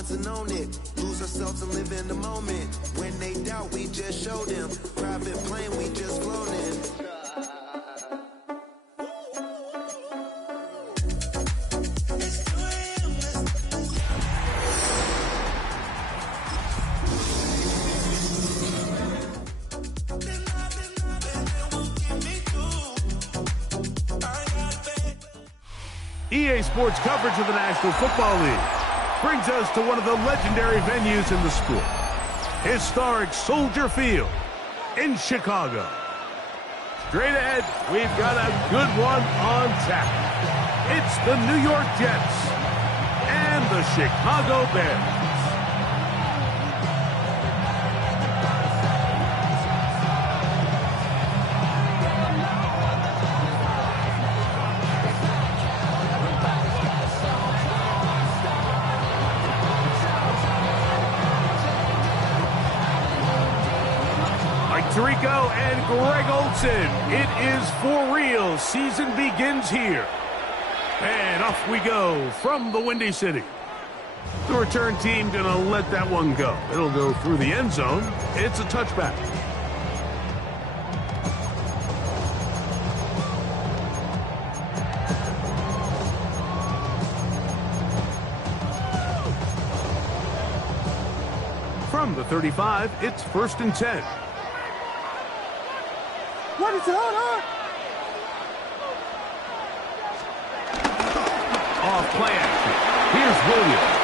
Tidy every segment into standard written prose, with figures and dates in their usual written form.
once and own it. Lose ourselves and live in the moment. When they doubt, we just show them. Private plane, we just floating. EA Sports coverage of the National Football League brings us to one of the legendary venues in the sport, historic Soldier Field in Chicago. Straight ahead, we've got a good one on tap. It's the New York Jets and the Chicago Bears. Rico and Greg Olson. It is for real. Season begins here. And off we go from the Windy City. The return team gonna let that one go. It'll go through the end zone. It's a touchback. From the 35, it's 1st and 10. What is it on? Off play action. Here's Williams.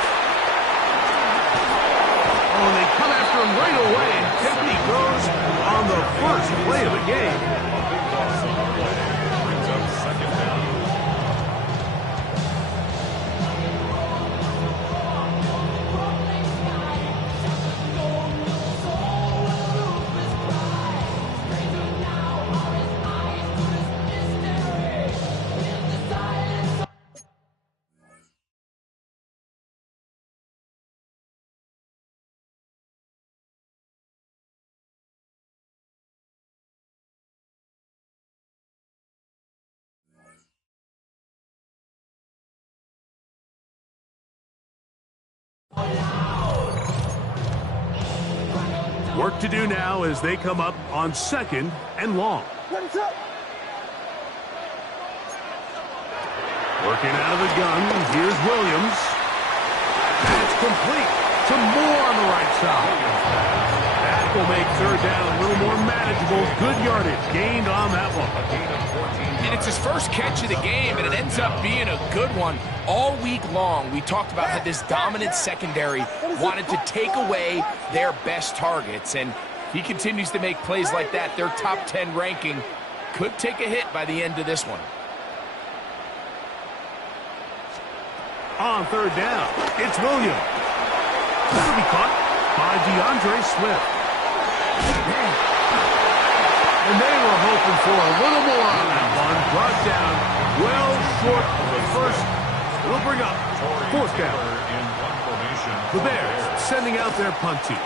Oh, they come after him right away, and Tiffany goes on the first play of the game. Brings up 2nd down. Work to do now as they come up on 2nd and long. What is up? Working out of the gun, here's Williams. That's complete to Moore on the right side. That will make 3rd down a little more manageable. Good yardage gained on that one. And it's his first catch of the game, and it ends up being a good one. All week long, we talked about how this dominant secondary wanted to take away their best targets, and he continues to make plays like that. Their top 10 ranking could take a hit by the end of this one. On 3rd down, it's Williams. That'll be caught by DeAndre Swift. And they were hoping for a little more on that one. Brought down well short of the first. It'll bring up 4th down. The Bears sending out their punt team.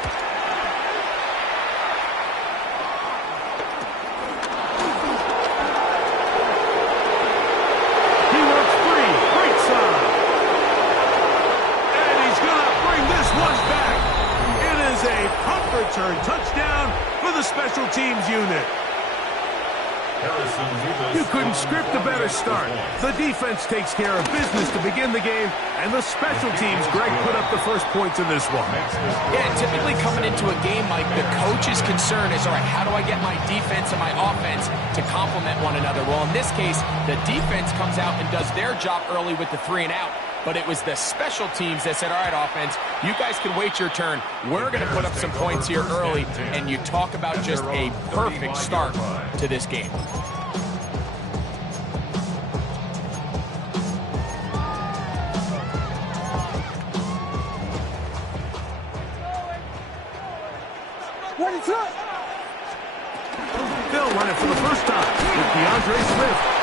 He works free, right side. And he's going to bring this one back. It is a punt return touchdown for the special teams unit. You couldn't script a better start. The defense takes care of business to begin the game, and the special teams, Greg, put up the first points in this one. Yeah, typically coming into a game, Mike, the coach's concern is, all right, how do I get my defense and my offense to complement one another? Well, in this case, the defense comes out and does their job early with the 3 and out. But it was the special teams that said, all right, offense, you guys can wait your turn. We're going to put up some points here early. And you talk about just a perfect start to this game. What is up? They'll run it for the first time with DeAndre Swift.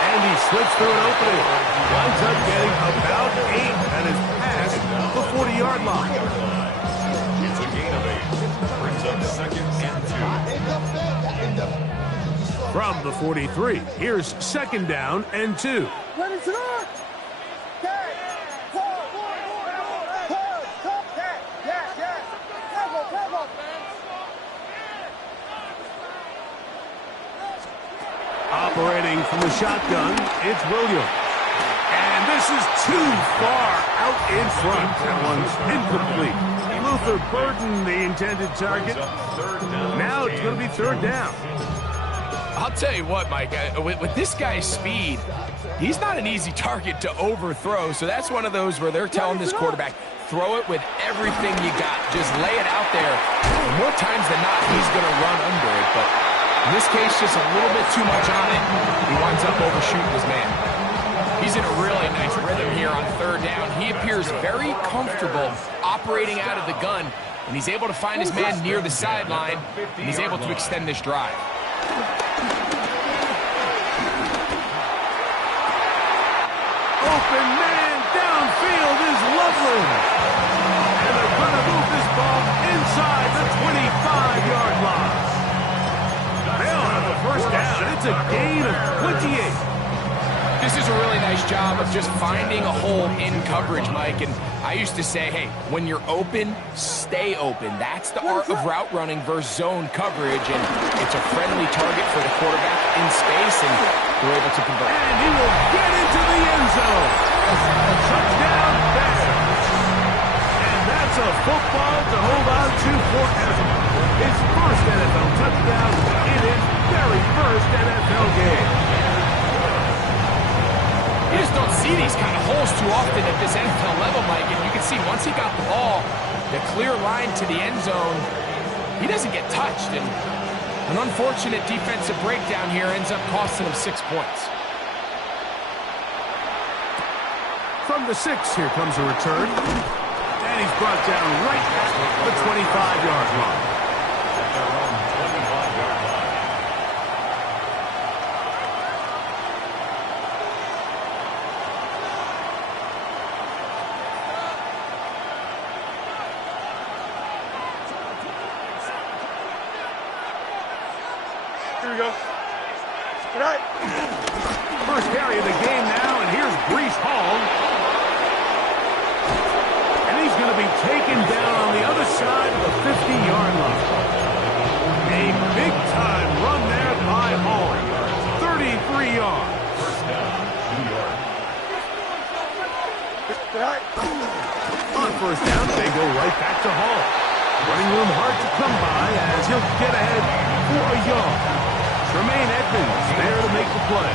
And he slips through an opening. Winds up getting about 8 and is past the 40-yard line. It's a gain of 8. Brings up 2nd and 2. From the 43, here's 2nd down and 2. What is it on? from the shotgun, it's Williams. And this is too far out in front. That one's incomplete. Luther Burden, the intended target. Now it's going to be third down. I'll tell you what, Mike, with this guy's speed, he's not an easy target to overthrow. So that's one of those where they're telling this quarterback, throw it with everything you got. Just lay it out there. And more times than not, he's going to run under it. But in this case, just a little bit too much on it. He winds up overshooting his man. He's in a really nice rhythm here on third down. He appears very comfortable operating out of the gun, and he's able to find his man near the sideline, and he's able to extend this drive. Open man downfield is Loveland. And they're going to move this ball inside the 25-yard line. They'll have the first down. It's a gain of 28. This is a really nice job of just finding a hole in coverage, Mike. And I used to say, hey, when you're open, stay open. That's the art of route running versus zone coverage. And it's a friendly target for the quarterback in space, and they're able to convert. And he will get into the end zone. A touchdown Bears. And that's a football to hold on to forever. His first NFL touchdown in his very first NFL game. You just don't see these kind of holes too often at this NFL level, Mike. And you can see once he got the ball, the clear line to the end zone, he doesn't get touched. And an unfortunate defensive breakdown here ends up costing him 6 points. From the 6, here comes a return. And he's brought down right at the 25-yard line. Here we go. Good night. First carry of the game now, and here's Breece Hall. And he's going to be taken down on the other side of the 50-yard line. A big-time run there by Hall. 33 yards. Good night. On first down, they go right back to Hall. Running room hard to come by as he'll get ahead for a yard. Tremaine Edmonds there to make the play.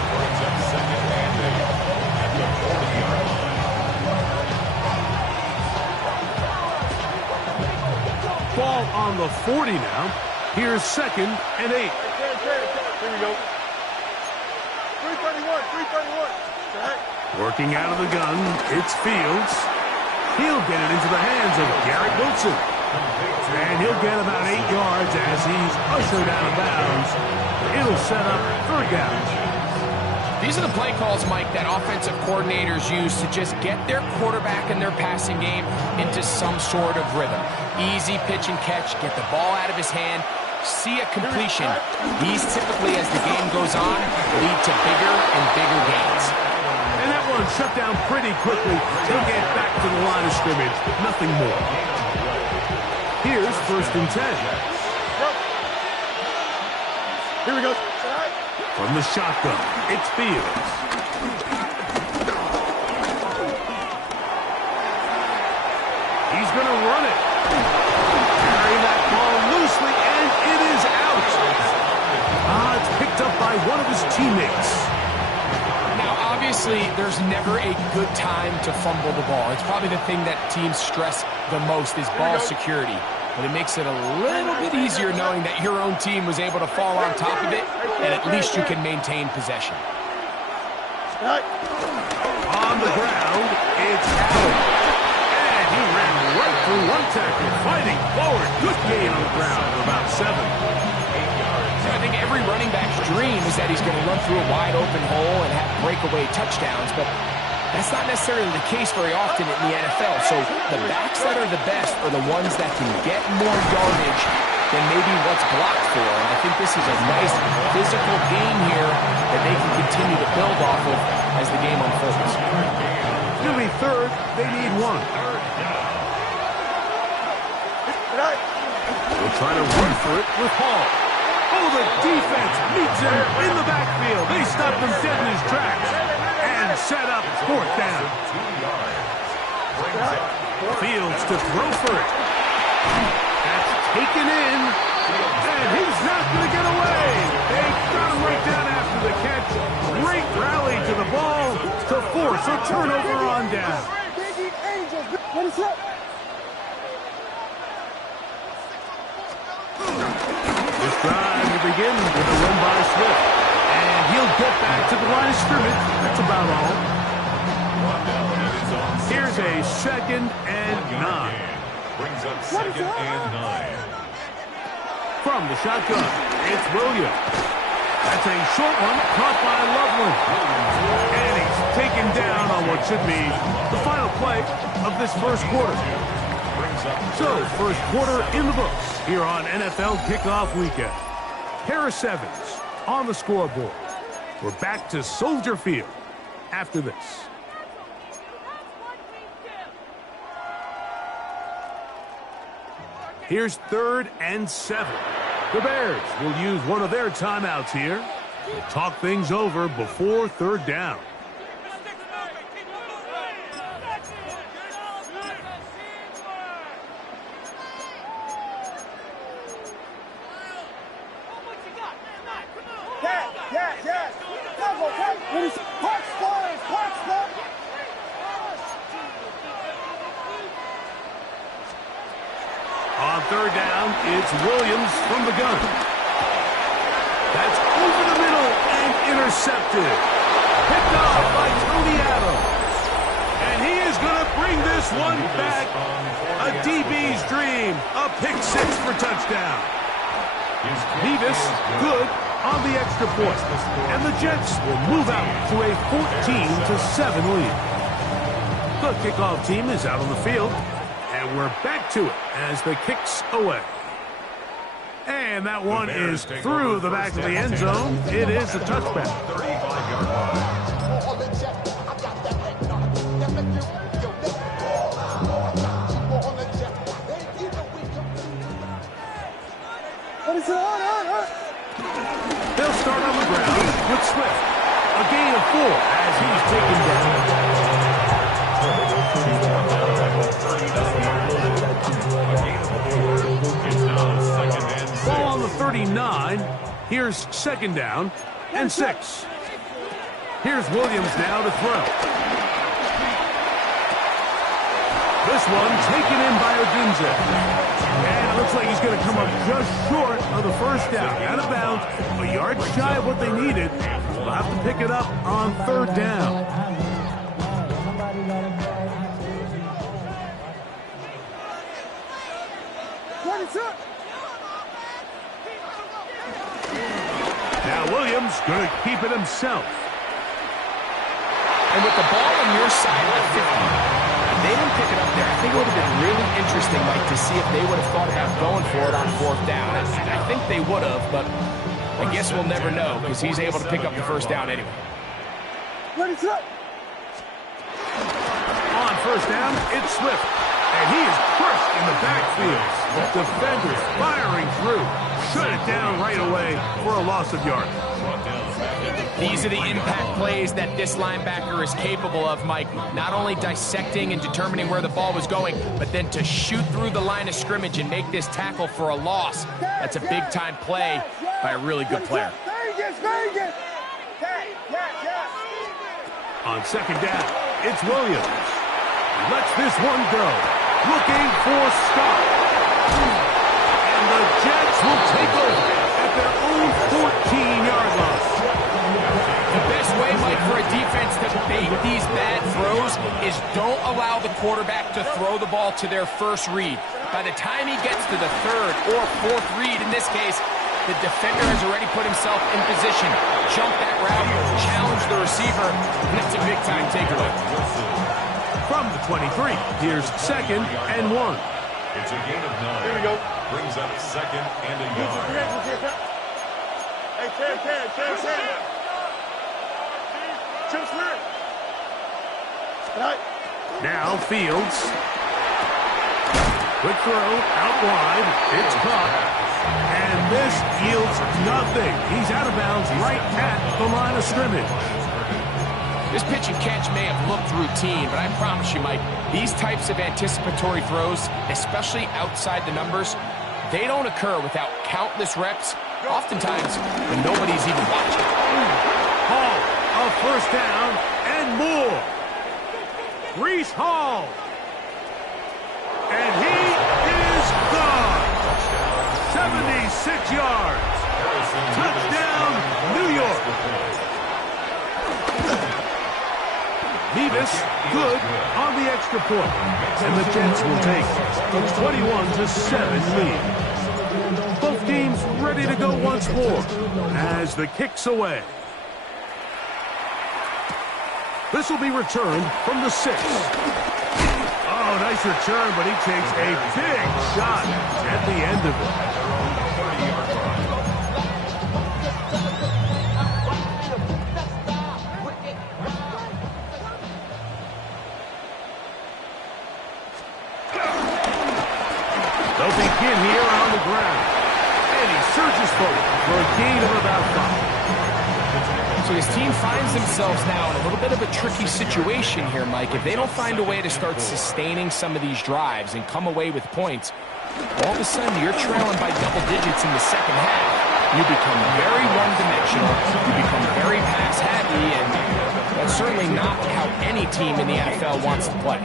Ball on the 40 now. Here's 2nd and 8. Here we go. 331. Good night. Working out of the gun, it's Fields. He'll get it into the hands of Garrett Wilson. And he'll get about 8 yards as he's ushered out of bounds. It'll set up third down. These are the play calls, Mike, that offensive coordinators use to just get their quarterback and their passing game into some sort of rhythm. Easy pitch and catch, get the ball out of his hand, see a completion. These typically, as the game goes on, lead to bigger and bigger gains. And that one shut down pretty quickly. He'll get back to the line of scrimmage. Nothing more. Here's 1st and 10. Here we go. From the shotgun, it's Fields. He's going to run it. Carry that ball loosely, and it is out. It's picked up by one of his teammates. Now, obviously, there's never a good time to fumble the ball. It's probably the thing that teams stress the most is ball security. But it makes it a little bit easier knowing that your own team was able to fall on top of it, and at least you can maintain possession. On the ground, it's Allen. And he ran right through one tackle, fighting forward. Good gain on the ground for about 7. So I think every running back's dream is that he's going to run through a wide open hole and have breakaway touchdowns, but that's not necessarily the case very often in the NFL. So the backs that are the best are the ones that can get more yardage than maybe what's blocked for. And I think this is a nice physical gain here that they can continue to build off of as the game unfolds. It'll be third. They need 1. We'll try to run for it with Hall. Oh, the defense meets him in the backfield. They stopped him dead in his tracks and set up fourth down. 2 yards. Brings up Fields to throw for it. That's taken in, and he's not going to get away. They got him right down after the catch. Great rally to the ball to force a turnover on down. This drive will begin with a run by Swift, and he'll get back to the line of scrimmage. That's about all. Here's a 2nd and 9. Brings up 2nd and 9. From the shotgun, it's Williams. That's a short one, caught by Loveland. And he's taken down on what should be the final play of this first quarter. So, first quarter in the books here on NFL Kickoff Weekend. Pair of 7s on the scoreboard. We're back to Soldier Field after this. Here's 3rd and 7. The Bears will use one of their timeouts here to talk things over before 3rd down. On 3rd down, it's Williams from the gun. That's over the middle and intercepted. Picked off by Tony Adams. And he is going to bring this one back. A DB's dream. A pick 6 for touchdown. Nevis good on the extra point. And the Jets will move out to a 14-7 lead. The kickoff team is out on the field. And we're back to it as the kick's away. And that one is through the back of the end zone. It is a touchback. 35-yard line. They'll start on the ground with Swift. A gain of 4 as he's taken down. Ball on the 39. Here's 2nd down and 6. Here's Williams now to throw. This one taken in by Odunze. And it looks like he's going to come up just short of the first down. Out of bounds, a yard shy of what they needed. They'll have to pick it up on 3rd down. Now Williams going to keep it himself. And with the ball on your side at 50, if they didn't pick it up there, I think it would have been really interesting, Mike, to see if they would have thought about going for it on 4th down. And I think they would have, but I guess we'll never know because he's able to pick up the first down anyway. On 1st down, it's Swift. And he is crushed in the backfield. Defenders firing through. Shut it down right away for a loss of yards. These are the impact plays that this linebacker is capable of, Mike. Not only dissecting and determining where the ball was going, but then to shoot through the line of scrimmage and make this tackle for a loss. That's a big-time play by a really good player. On 2nd down, it's Williams. Lets this one go. Looking for stop. And the Jets will take over at their own 14-yard line. The best way, Mike, for a defense to bait these bad throws is don't allow the quarterback to throw the ball to their first read. By the time he gets to the 3rd or 4th read, in this case, the defender has already put himself in position, jump that route, challenge the receiver, and that's a big-time takeaway. From the 23, here's 2nd and 1. It's a gain of 9. Here we go. Brings up 2nd and a yard. Hey, Ken. Chip Smith. Right. Now Fields. Quick throw out wide. It's caught. And And this yields nothing. He's out of bounds right at the line of scrimmage. This pitch and catch may have looked routine, but I promise you, Mike, these types of anticipatory throws, especially outside the numbers, they don't occur without countless reps, oftentimes when nobody's even watching. Hall, a first down and more. Reese Hall. And he is gone. 76 yards. Touchdown, New York. Nevis, good on the extra point. And the Jets will take a 21-7 lead. Both teams ready to go once more as the kick's away. This will be returned from the 6. Oh, nice return, but he takes a big shot at the end of it. They'll begin here on the ground. And he surges forward for a gain of about 5. So his team finds themselves now in a little bit of a tricky situation here, Mike. If they don't find a way to start sustaining some of these drives and come away with points, all of a sudden you're trailing by double digits in the second half. You become very one-dimensional. You become very pass-happy, and that's certainly not how any team in the NFL wants to play.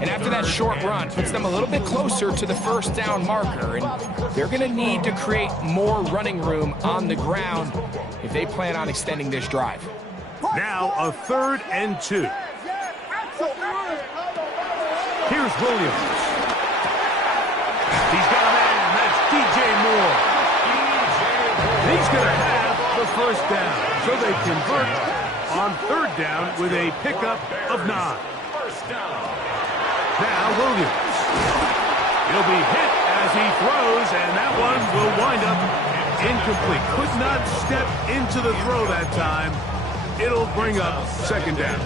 And after that short run, puts them a little bit closer to the first down marker, and they're going to need to create more running room on the ground if they plan on extending this drive. Now a 3rd and 2. Here's Williams. He's got a man. That's DJ Moore. He's going to have the first down, so they convert on 3rd down with a pickup of 9. Now Williams. He'll be hit as he throws, and that one will wind up incomplete. Could not step into the throw that time. It'll bring up 2nd down.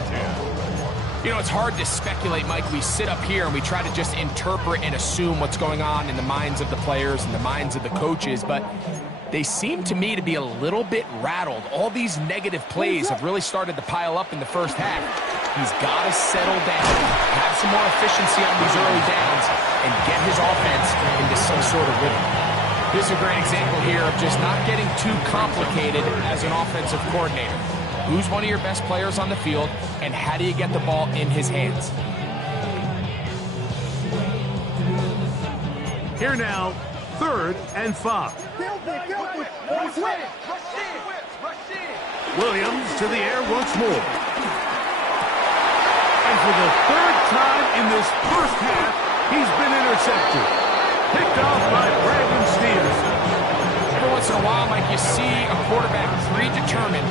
You know, it's hard to speculate, Mike. We sit up here and we try to just interpret and assume what's going on in the minds of the players and the minds of the coaches, but they seem to me to be a little bit rattled. All these negative plays have really started to pile up in the first half. He's got to settle down, have some more efficiency on these early downs, and get his offense into some sort of rhythm. This is a great example here of just not getting too complicated as an offensive coordinator. Who's one of your best players on the field, and how do you get the ball in his hands? Here now, 3rd and 5. Williams to the air once more. And for the 3rd time in this first half, he's been intercepted. Picked off by Brandon Stevenson. Every once in a while, Mike, you see a quarterback predetermined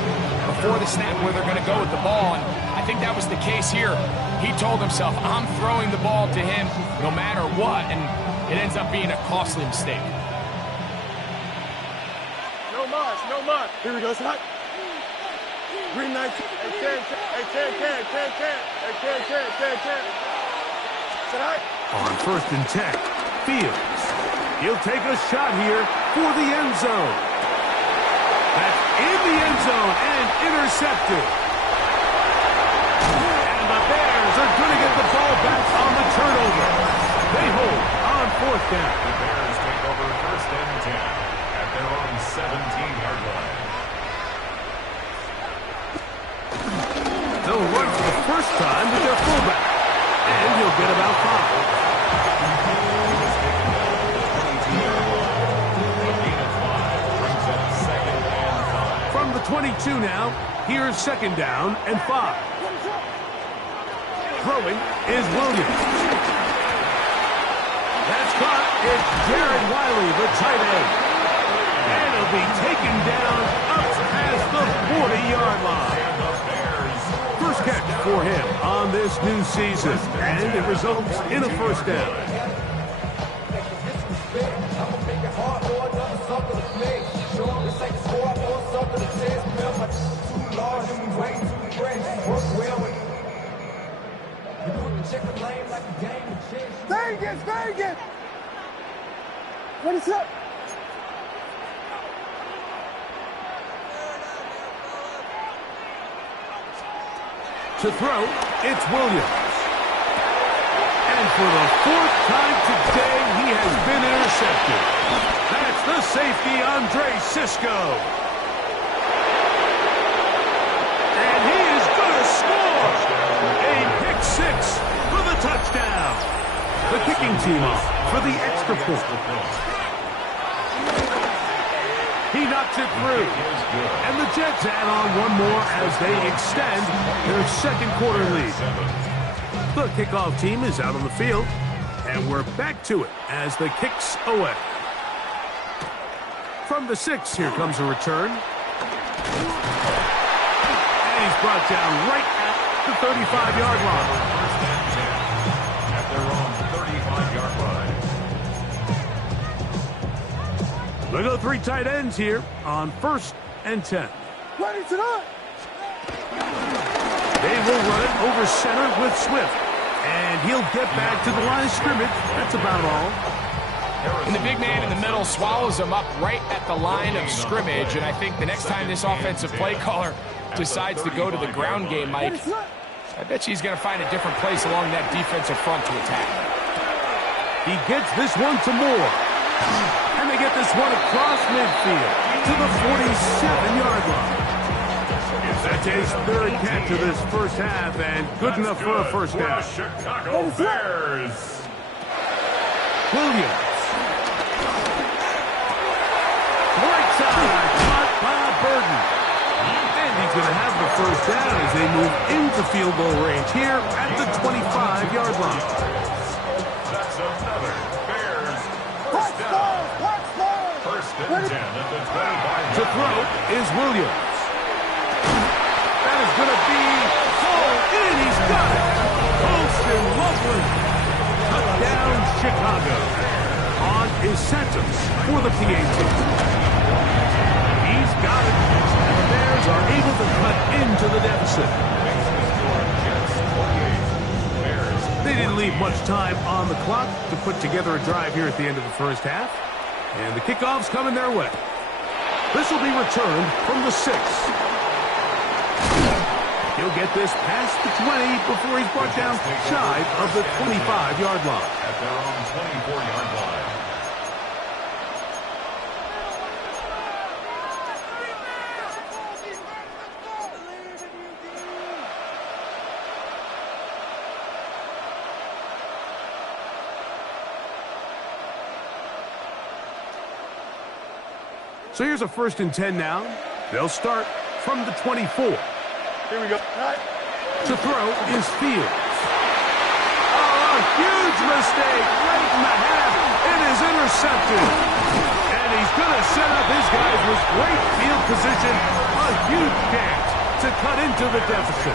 before the snap where they're going to go with the ball, and I think that was the case here. He told himself, I'm throwing the ball to him no matter what, and it ends up being a costly mistake. No much. Here we go, Scott. Green light. Hey, 10. On 1st and 10, Fields. He'll take a shot here for the end zone. That's in the end zone and intercepted. And the Bears are going to get the ball back on the turnover. They hold on 4th down. The Bears take over 1st and 10 at their own 17-yard line. They'll run for the first time with their fullback. And he'll get about 5. From the 22 now, here's 2nd down and 5. Throwing is Williams. That's caught. It's Jared Wiley, the tight end. And he'll be taken down up past the 40-yard line. First catch for him on this new season, and it results in a 1st down. Vegas! What is up? To throw, it's Williams. And for the fourth time today, he has been intercepted. That's the safety, Andre Cisco. And he is going to score. A pick six for the touchdown. The kicking team off for the extra point. He knocks it through. And the Jets add on one more as they extend their second quarter lead. The kickoff team is out on the field, and we're back to it as the kick's away. From the 6, here comes a return. And he's brought down right at the 35-yard line. At their own 35-yard line. They go 3 tight ends here on 1st and 10. Ready tonight. They will run it over center with Swift. And he'll get back to the line of scrimmage. That's about all. And the big man in the middle swallows him up right at the line of scrimmage. And I think the next time this offensive play caller decides to go to the ground game, Mike, I bet he's going to find a different place along that defensive front to attack. He gets this one to Moore. And they get this one across midfield to the 47-yard line. That's his 3rd catch of this first half, and good enough for a first down. Chicago Bears. Williams. Right side, caught by Burton. And he's going to have the first down as they move into field goal range here at the 25-yard line. That's another Bears first down. First and 10 at the 25. To throw is Williams. That is going to be hauled in. He's got it. Colston Loveland. Touchdown, Chicago. On is Santos for the PA team. He's got it. And the Bears are able to cut into the deficit. They didn't leave much time on the clock to put together a drive here at the end of the first half. And the kickoff's coming their way. This will be returned from the 6. He'll get this past the 20 before he's brought down shy of the 25-yard line. At their own 24-yard line. So here's a 1st and 10 now. They'll start from the 24. Here we go. To throw is Fields. Oh, a huge mistake late in the half. It is intercepted. And he's going to set up his guys with great field position. A huge chance to cut into the deficit.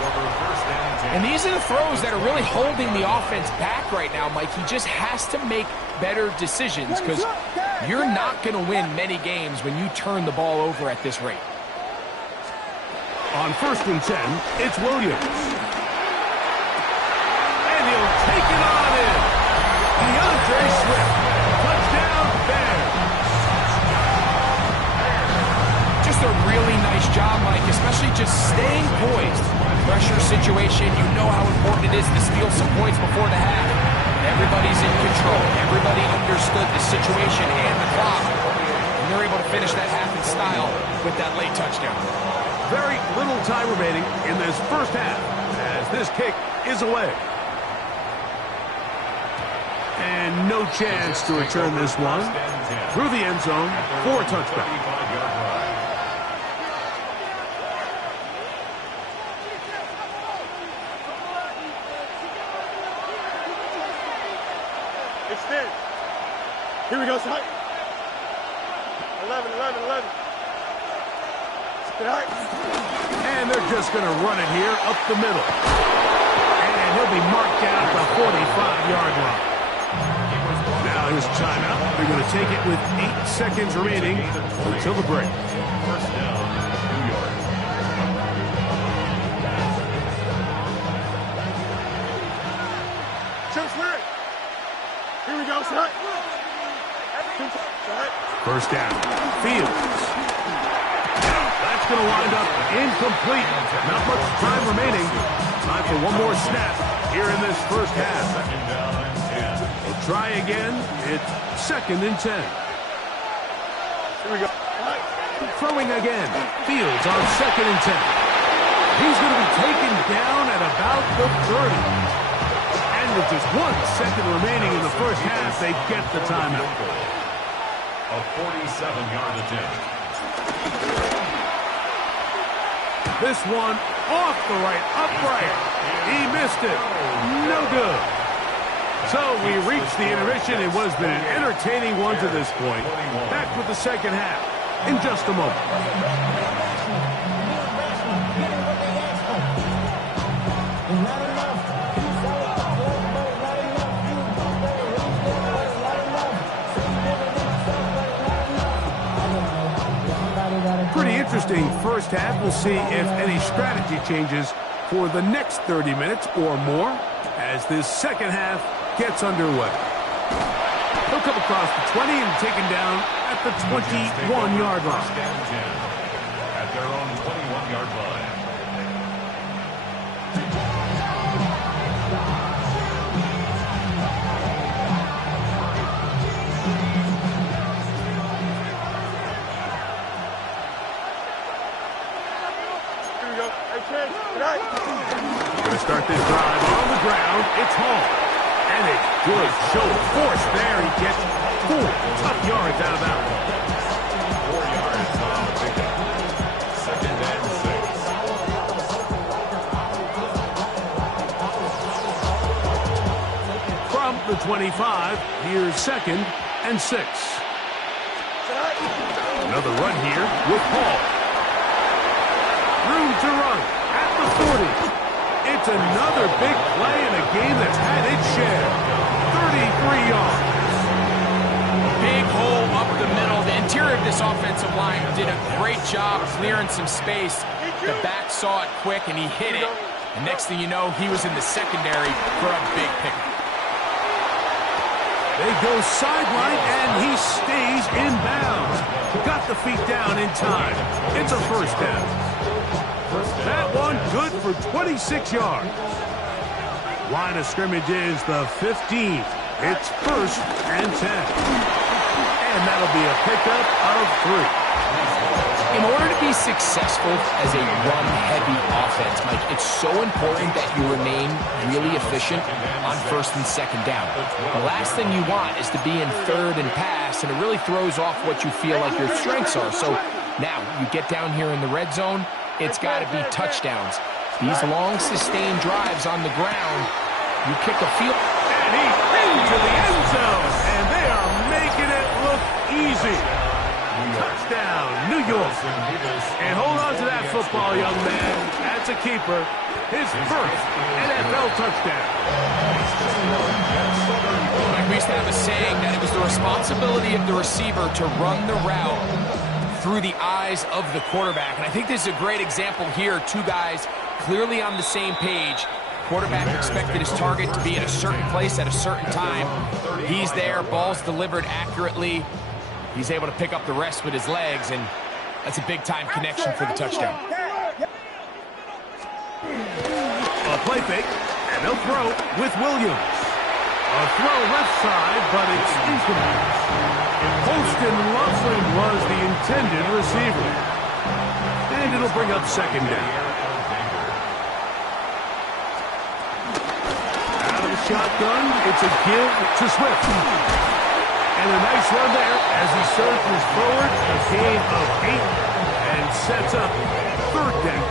And these are the throws that are really holding the offense back right now, Mike. He just has to make better decisions because you're not going to win many games when you turn the ball over at this rate. On 1st and 10, it's Williams. And he'll take it on in. DeAndre Swift. Touchdown, Bears. Just a really nice job, Mike, especially just staying poised. Pressure situation, you know how important it is to steal some points before the half. Everybody's in control. Everybody understood the situation and the clock. And they're able to finish that half in style with that late touchdown. Very little time remaining in this first half as this kick is away. And no chance to return this one through the end zone for a touchdown. Extend. Here we go, son. 11. And they're just going to run it here up the middle. And he'll be marked down at the 45-yard line. Now his timeout. They're going to take it with 8 seconds remaining until the break. First down, New York. Chase Lyric. Here we go, son. First down. Fields. That's going to wind up incomplete. Not much time remaining. Time for one more snap here in this first half. Second down and 10. We'll try again. It's 2nd and 10. Here we go. Throwing again. Fields on 2nd and 10. He's going to be taken down at about the 30. And with just 1 second remaining in the first half, they get the timeout. A 47-yard attempt. This one off the right, upright. He missed it. No good. So we reached the intermission. It has been an entertaining one to this point. Back with the second half in just a moment. Pretty interesting first half. We'll see if any strategy changes for the next 30 minutes or more as this second half gets underway. He'll come across the 20 and taken down at the 21-yard line. First and 10 at their own 21-yard line. Going to start this drive on the ground. It's Hall. And a good show of force there. He gets 4 tough yards out of that one. 4 yards on the pickup. 2nd and 6. From the 25, here's 2nd and 6. Another run here with Hall. Room to run at the 40. It's another big play in a game that's had its share. 33 yards. Big hole up the middle. The interior of this offensive line did a great job clearing some space. The back saw it quick, and he hit it. And next thing you know, he was in the secondary for a big pickup. They go sideline, and he stays in bounds. Got the feet down in time. It's a first down. That one good for 26 yards. Line of scrimmage is the 15th. It's 1st and 10. And that'll be a pickup of 3. In order to be successful as a run-heavy offense, Mike, it's so important that you remain really efficient on 1st and 2nd down. The last thing you want is to be in 3rd and pass, and it really throws off what you feel like your strengths are. So now you get down here in the red zone, it's got to be touchdowns. These long, sustained drives on the ground, you kick a field. And he's into the end zone, and they are making it look easy. Touchdown, New York. And hold on to that football, young man. That's a keeper. His first NFL touchdown. We used to have a saying that it was the responsibility of the receiver to run the route through the eyes of the quarterback. And I think this is a great example here. 2 guys clearly on the same page. Quarterback expected his target to be in a certain place at a certain time. He's there, ball's delivered accurately. He's able to pick up the rest with his legs, and that's a big-time connection for the touchdown. A play fake, and they'll throw with Williams. A throw left side, but it's incomplete. Holston Loveland was the intended receiver. And it'll bring up 2nd down. Out of the shotgun, it's a give to Swift. And a nice run there as he surges forward. A gain of 8 and sets up 3rd down.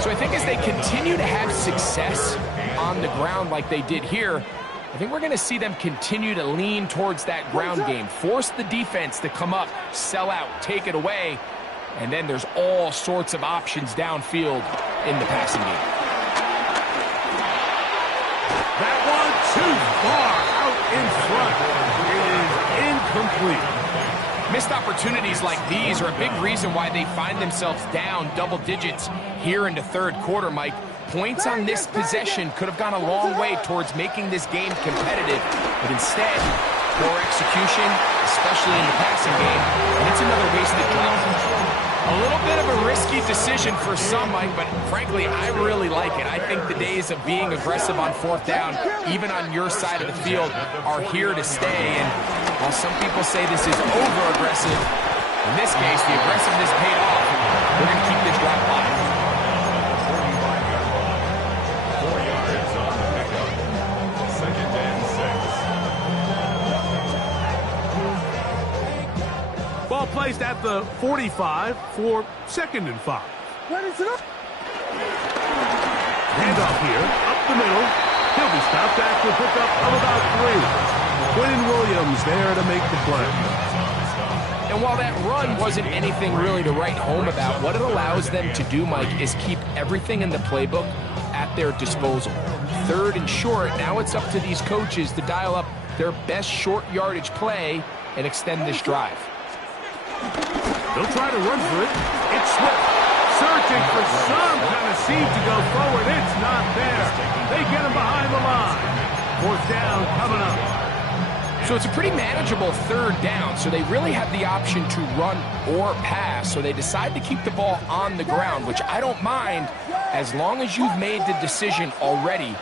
So I think as they continue to have success on the ground like they did here, I think we're going to see them continue to lean towards that ground game, force the defense to come up, sell out, take it away, and then there's all sorts of options downfield in the passing game. That one too far out in front. It is incomplete. Missed opportunities like these are a big reason why they find themselves down double digits here in the 3rd quarter, Mike. Points on this possession could have gone a long way towards making this game competitive, but instead, poor execution, especially in the passing game, and it's another wasted drive. A little bit of a risky decision for some, Mike, but frankly, I really like it. I think the days of being aggressive on 4th down, even on your side of the field, are here to stay. And while some people say this is over-aggressive, in this case, the aggressiveness paid off. We're going to keep this drive alive. 4 yards on the pickup. 2nd and 6. Ball placed at the 45 for 2nd and 5. Handoff here, up the middle. He'll be stopped after a pickup of about 3. Quinn Williams there to make the play. And while that run wasn't anything really to write home about, what it allows them to do, Mike, is keep everything in the playbook at their disposal. 3rd and short, now it's up to these coaches to dial up their best short yardage play and extend this drive. They'll try to run for it. It's Swift. Searching for some kind of seed to go forward. It's not there. They get him behind the line. 4th down coming up. So it's a pretty manageable 3rd down, so they really have the option to run or pass, so they decide to keep the ball on the ground, which I don't mind as long as you've made the decision already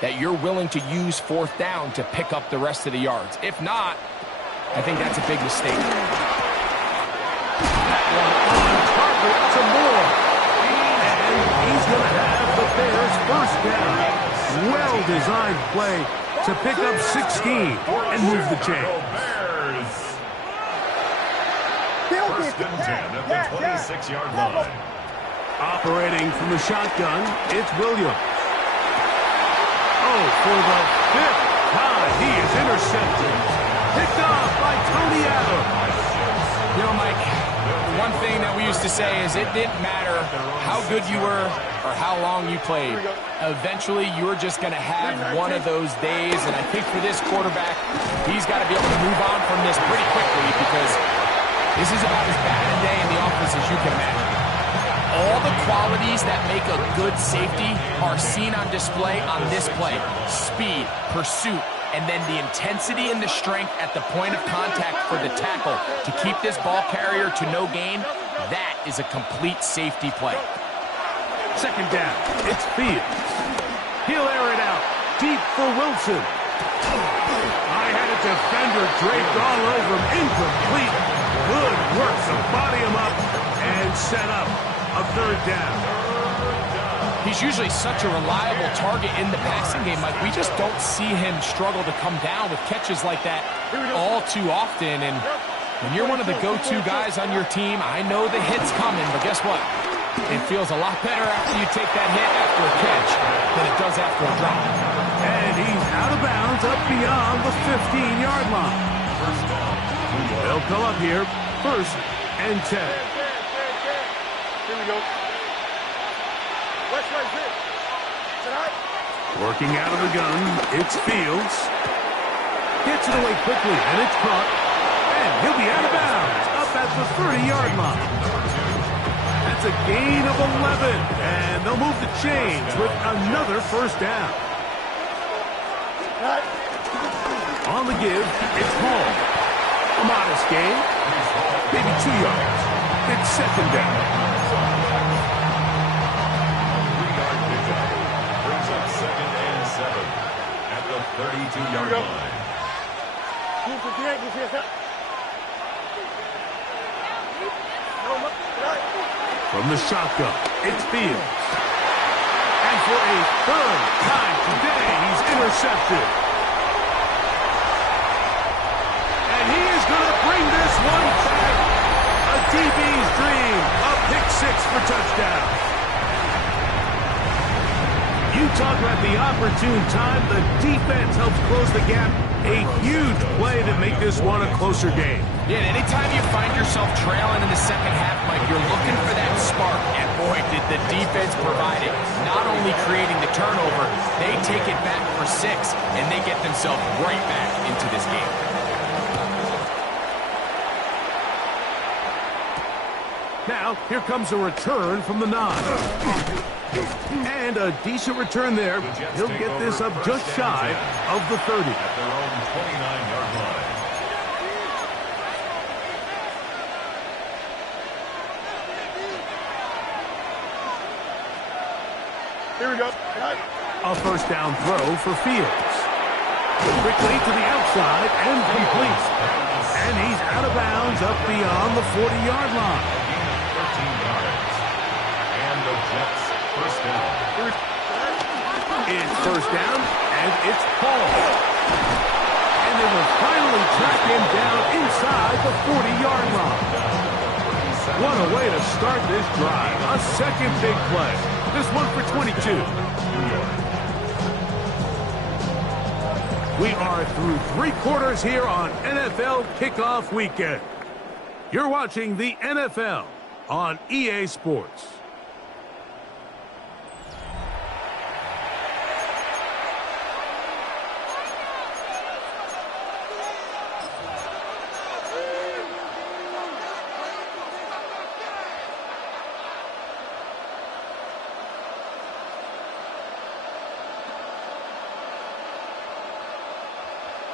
that you're willing to use 4th down to pick up the rest of the yards. If not, I think that's a big mistake. That one on target to Moore. And he's going to have the Bears 1st down. Well-designed play to pick up 16 and move the chain. Bears. 1st and 10 at the 26-yard line. Operating from the shotgun, it's Williams. Oh, for the 5th time, he is intercepted. Picked off by Tony Adams. You know, Mike, one thing that we used to say is it didn't matter how good you were or how long you played. Eventually, you're just going to have one of those days, and I think for this quarterback, he's got to be able to move on from this pretty quickly because this is about as bad a day in the office as you can imagine. All the qualities that make a good safety are seen on display on this play. Speed, pursuit, and then the intensity and the strength at the point of contact for the tackle to keep this ball carrier to no gain. That is a complete safety play. 2nd down, it's Fields. He'll air it out, deep for Wilson. I had a defender draped all over him, incomplete. Good work to body him up and set up a 3rd down. He's usually such a reliable target in the passing game, Mike. We just don't see him struggle to come down with catches like that all too often. And when you're one of the go-to guys on your team, I know the hit's coming, but guess what? It feels a lot better after you take that hit after a catch than it does after a drop. And he's out of bounds up beyond the 15-yard line. They'll come up here, 1st and 10. Here we go. West right here. Working out of the gun, it's Fields. Gets it away quickly, and it's caught. And he'll be out of bounds, up at the 30-yard line. That's a gain of 11, and they'll move the chains with another 1st down. On the give, it's Hall. A modest gain, maybe 2 yards. It's 2nd down. 3-yard pickup. Brings up 2nd and 7 at the 32-yard line. From the shotgun, it's Fields. And for a 3rd time today, he's intercepted. And he is going to bring this one back. A DB's dream, a pick 6 for touchdown. You talk about the opportune time, the defense helps close the gap. A huge play to make this one a closer game. Yeah, and anytime you find yourself trailing in the 2nd half, Mike, you're looking for that spark. And boy, did the defense provide it. Not only creating the turnover, they take it back for 6, and they get themselves right back into this game. Now, here comes a return from the 9. And a decent return there. He'll get this up just shy of the 30. At their own 29-yard line. Here we go. A first down throw for Fields. Quickly to the outside and complete. And he's out of bounds up beyond the 40-yard line. 13 yards. And the Jets first down. It's first down, and it's Paul. And they will finally track him down inside the 40-yard line. What a way to start this drive. A second big play. This one for 22. We are through 3 quarters here on NFL Kickoff Weekend. You're watching the NFL on EA Sports.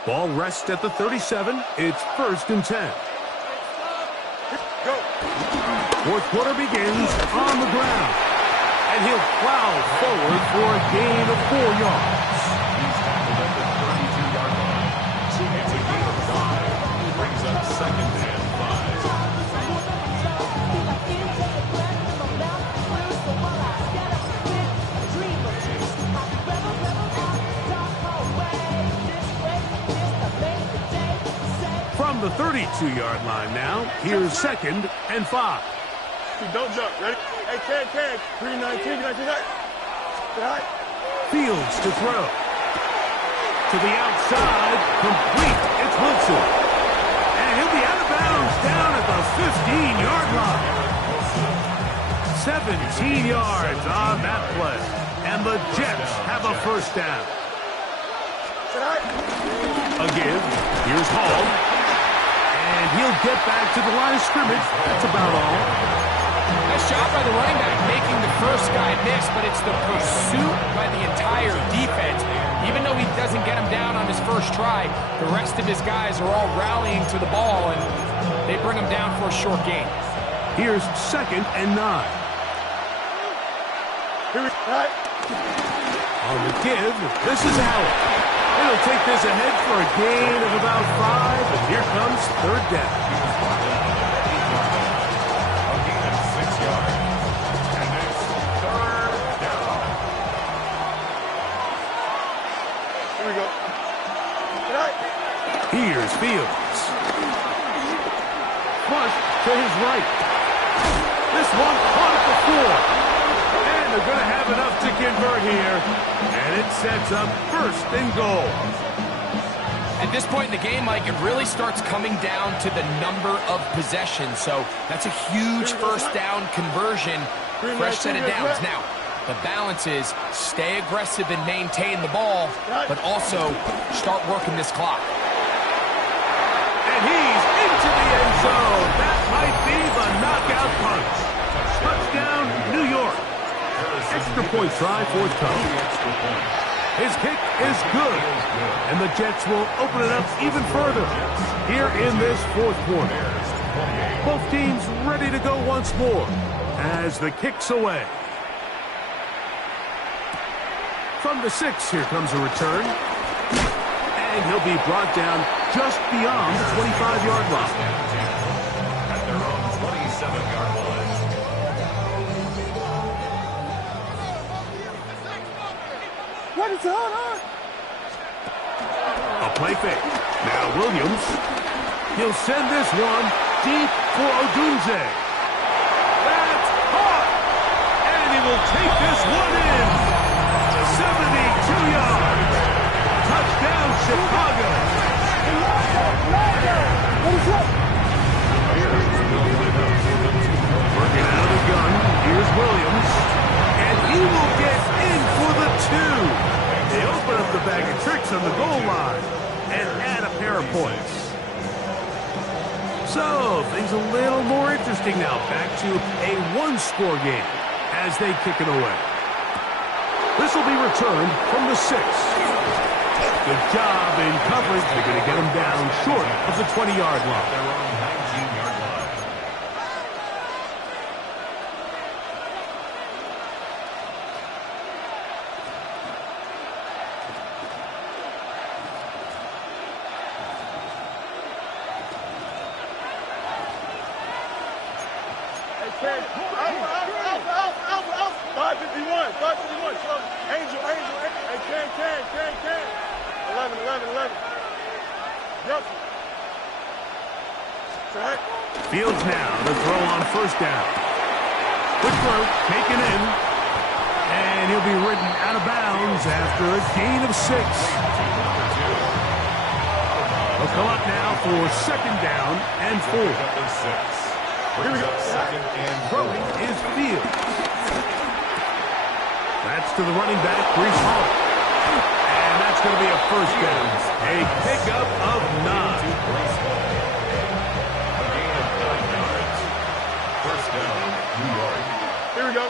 Ball rests at the 37. It's 1st and 10. Go. Fourth quarter begins on the ground. And he'll plow forward for a gain of 4 yards. He's tackled at the 32-yard line. It's a gain of 5. Brings up 2nd and 5. From the 32-yard line now, here's 2nd and 5. Don't jump. Ready? Hey, Ken. 319. Get out to that. Fields to throw. To the outside, complete. It's Wilson. And he'll be out of bounds down at the 15-yard line. 17 yards on that play. And the Jets have a first down. Again, here's Hall. And he'll get back to the line of scrimmage. That's about all. Nice job by the running back making the first guy miss, but it's the pursuit by the entire defense. Even though he doesn't get him down on his first try, the rest of his guys are all rallying to the ball, and they bring him down for a short gain. Here's 2nd and 9. On the give, this is Allen. He'll take this ahead for a gain of about 5, and here comes 3rd down. A gain of 6 yards. And it's 3rd down. Here we go. Here's Fields. Flush to his right. This one caught at the 4. And they're going to have enough to convert here. And it sets up 1st and goal. At this point in the game, Mike, it really starts coming down to the number of possessions. So that's a huge first down conversion. Fresh set of downs. Now, the balance is stay aggressive and maintain the ball, but also start working this clock. And he's into the end zone. That might be the knockout punch. Touchdown, New York. Extra point try forthcoming. His kick is good. And the Jets will open it up even further here in this 4th quarter. Both teams ready to go once more as the kick's away. From the 6, here comes a return. And he'll be brought down just beyond the 25-yard line. At their own 27-yard line. What is going on? A play fake. Now Williams. He'll send this one deep for Odunze. That's caught. And he will take this one in. 72 yards. Touchdown, Chicago. Working out of the gun. Here's Williams. And he will get in for the 2. They open up the bag of tricks on the goal line and add a pair of points. So, things a little more interesting now. Back to a 1-score game as they kick it away. This will be returned from the 6. Good job in coverage. They're going to get him down short of the 20-yard line. Their own 19-yard line. Alpha. 551. Angel. Hey, can. 11. Yep. Fields now to throw on first down. Quick throw, taken in. And he'll be ridden out of bounds after a gain of 6. They'll come up now for second down and 4. Here we go. Throwing is Fields. That's to the running back, Breece Hall. And that's going to be a first down. A pickup of 9. First down, New York. Here we go.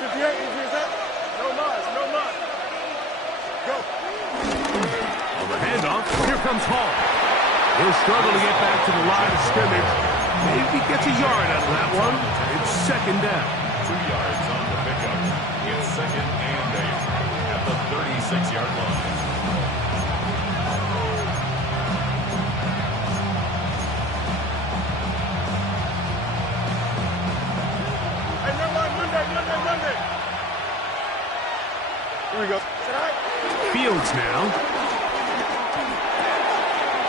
58, is that? No mas. Go. On the handoff, here comes Hall. He'll struggle to get back to the line of scrimmage. Maybe gets a yard out of that one. It's second down. 2 yards on the pickup. It's second and 8 at the 36-yard line. Monday. Here we go. Fields now.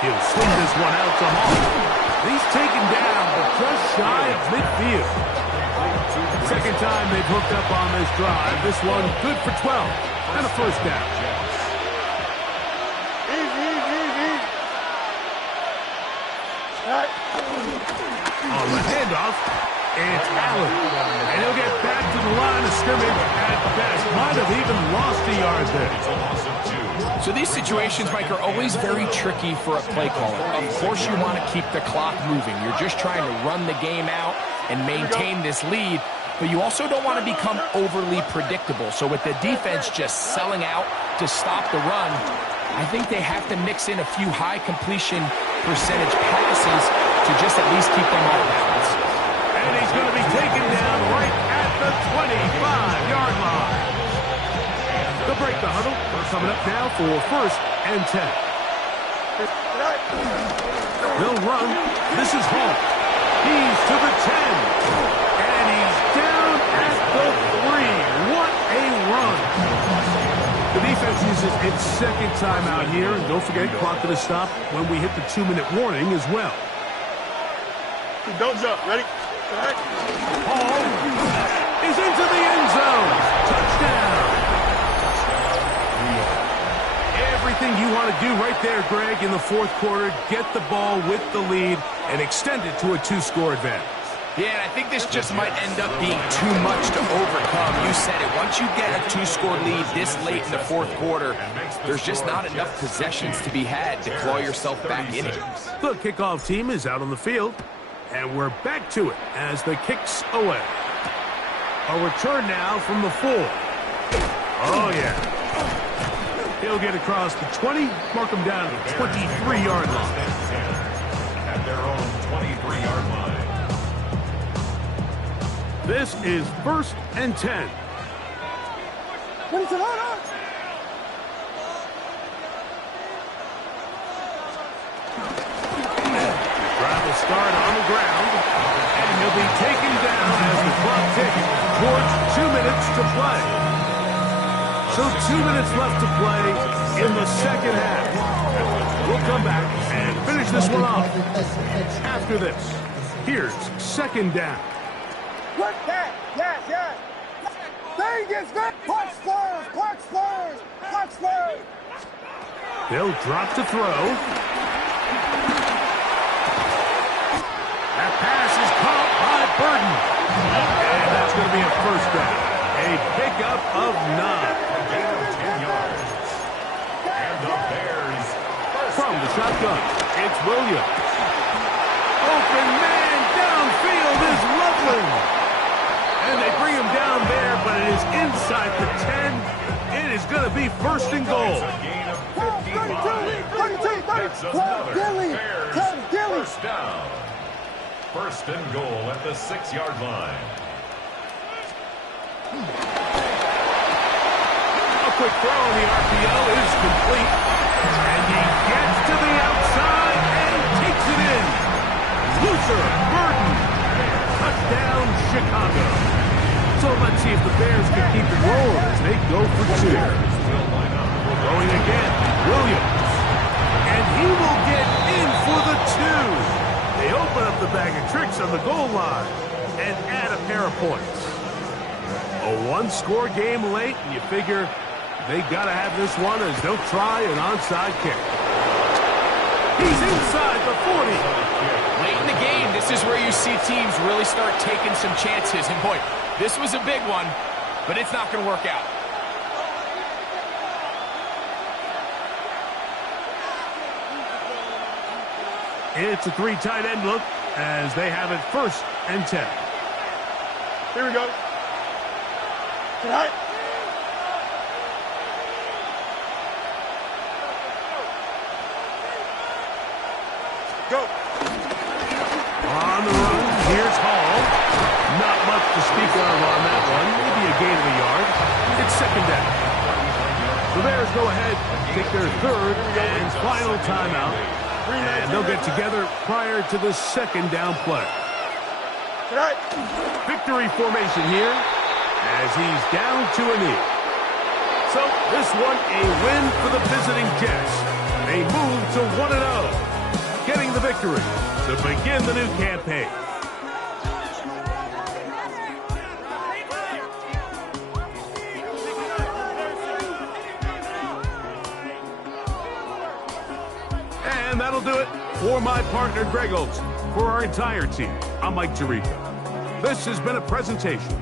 He'll swing this one out to Hall. He's taken down, but just shy of midfield. Second time they've hooked up on this drive. This one good for 12 and a first down. Easy. On the handoff, it's Allen. And he'll get back to the line of scrimmage at best. Might have even lost a yard there. So these situations, Mike, are always very tricky for a play caller. Of course you want to keep the clock moving. You're just trying to run the game out and maintain this lead. But you also don't want to become overly predictable. So with the defense just selling out to stop the run, I think they have to mix in a few high completion percentage passes to just at least keep them off balance. And he's going to be taken down right at the 25-yard line. They'll break the huddle. We're coming up now for first and 10. They'll run. This is Hall. He's to the 10. And he's down at the 3. What a run. The defense uses its second timeout here. And don't forget, clock to stop when we hit the 2-minute warning as well. Don't jump. Ready? Hall is into the end zone. Touchdown. Everything you want to do right there, Greg, in the fourth quarter. Get the ball with the lead and extend it to a 2-score advantage. Yeah, and I think this just might end up being too much to overcome. You said it. Once you get a 2-score lead this late in the fourth quarter, there's just not enough possessions to be had to claw yourself back in it. The kickoff team is out on the field, and we're back to it as the kicks away. A return now from the 4. Oh, yeah. He'll get across the 20, mark him down to the 23-yard line. At their own 23-yard line. This is first and 10. What is it on? Drive will start on the ground, and he'll be taken down as the clock ticks towards 2 minutes to play. So 2 minutes left to play in the second half. We'll come back and finish this one off. After this, here's second down. Quick back. Yes. Vegas, punch Spurs. They'll drop to throw. That pass is caught by Burden. And that's going to be a first down. A pickup of 9. Gain of 10 yards. And the Bears. From the shotgun, it's Williams. Open man downfield is Loveland. And they bring him down there, but it is inside the 10. It is going to be first and goal. It's a gain of 55. It's another Bears first down. First and goal at the 6-yard line. A quick throw on the RPO is complete. And he gets to the outside and takes it in. Loser, Burden. go for two. Throwing again, Williams. And he will get in for the two. They open up the bag of tricks on the goal line and add a pair of points. A one-score game late, and you figure they got to have this one as they'll try an onside kick. He's inside the 40. Late in the game, this is where you see teams really start taking some chances. And boy, this was a big one, but it's not going to work out. It's a three tight end look as they have it 1st and 10. Here we go. Tonight. Go. On the run, here's Hall. Not much to speak of on that one. Maybe a gain of a yard. It's 2nd down. The Bears go ahead, take their 3rd and final timeout. And they'll get together prior to the 2nd down play. Tonight. Victory formation here as he's down to a knee. So this one a win for the visiting Jets. They move to 1-0, getting the victory to begin the new campaign. And that'll do it for my partner, Greg Olson. For our entire team, I'm Mike Tirico. This has been a presentation